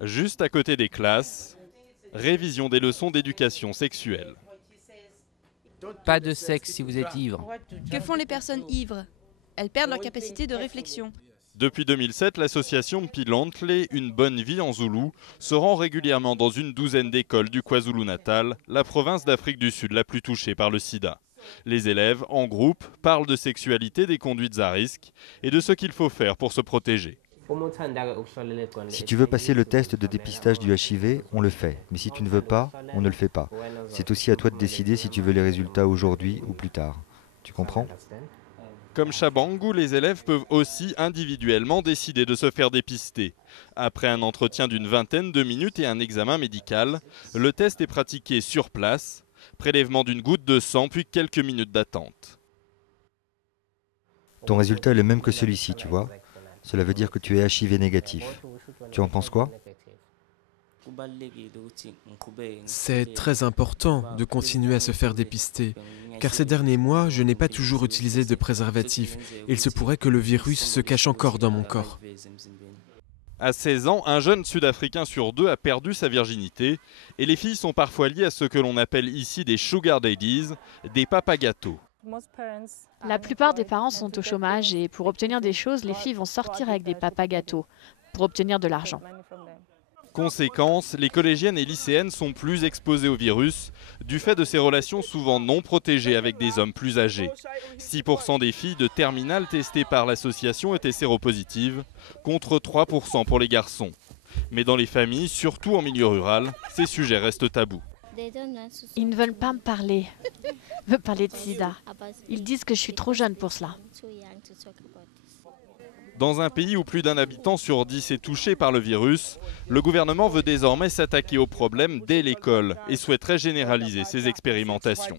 Juste à côté des classes, révision des leçons d'éducation sexuelle. Pas de sexe si vous êtes ivre. Que font les personnes ivres? Elles perdent leur capacité de réflexion. Depuis 2007, l'association Mpilantle, Une bonne vie en Zoulou, se rend régulièrement dans une douzaine d'écoles du KwaZulu-Natal, la province d'Afrique du Sud la plus touchée par le sida. Les élèves, en groupe, parlent de sexualité, des conduites à risque et de ce qu'il faut faire pour se protéger. Si tu veux passer le test de dépistage du HIV, on le fait. Mais si tu ne veux pas, on ne le fait pas. C'est aussi à toi de décider si tu veux les résultats aujourd'hui ou plus tard. Tu comprends ? Comme Chabangu, les élèves peuvent aussi individuellement décider de se faire dépister. Après un entretien d'une vingtaine de minutes et un examen médical, le test est pratiqué sur place, prélèvement d'une goutte de sang puis quelques minutes d'attente. Ton résultat est le même que celui-ci, tu vois. Cela veut dire que tu es HIV négatif. Tu en penses quoi ? C'est très important de continuer à se faire dépister, car ces derniers mois, je n'ai pas toujours utilisé de préservatif. Il se pourrait que le virus se cache encore dans mon corps. À 16 ans, un jeune Sud-Africain sur deux a perdu sa virginité et les filles sont parfois liées à ce que l'on appelle ici des sugar daddies, des papas gâteaux. La plupart des parents sont au chômage et pour obtenir des choses, les filles vont sortir avec des papas gâteaux pour obtenir de l'argent. Conséquence, les collégiennes et lycéennes sont plus exposées au virus du fait de ces relations souvent non protégées avec des hommes plus âgés. 6% des filles de terminale testées par l'association étaient séropositives, contre 3% pour les garçons. Mais dans les familles, surtout en milieu rural, ces sujets restent tabous. Ils ne veulent pas me parler de sida. Ils disent que je suis trop jeune pour cela. Dans un pays où plus d'un habitant sur 10 est touché par le virus, le gouvernement veut désormais s'attaquer au problème dès l'école et souhaiterait généraliser ces expérimentations.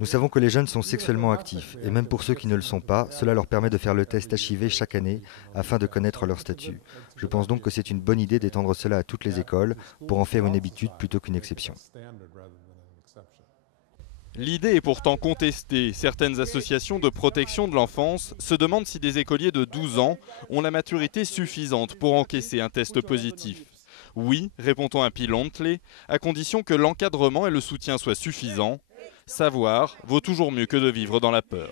Nous savons que les jeunes sont sexuellement actifs, et même pour ceux qui ne le sont pas, cela leur permet de faire le test HIV chaque année afin de connaître leur statut. Je pense donc que c'est une bonne idée d'étendre cela à toutes les écoles pour en faire une habitude plutôt qu'une exception. L'idée est pourtant contestée. Certaines associations de protection de l'enfance se demandent si des écoliers de 12 ans ont la maturité suffisante pour encaisser un test positif. Oui, répond-on à Mpilantle, à condition que l'encadrement et le soutien soient suffisants. Savoir vaut toujours mieux que de vivre dans la peur.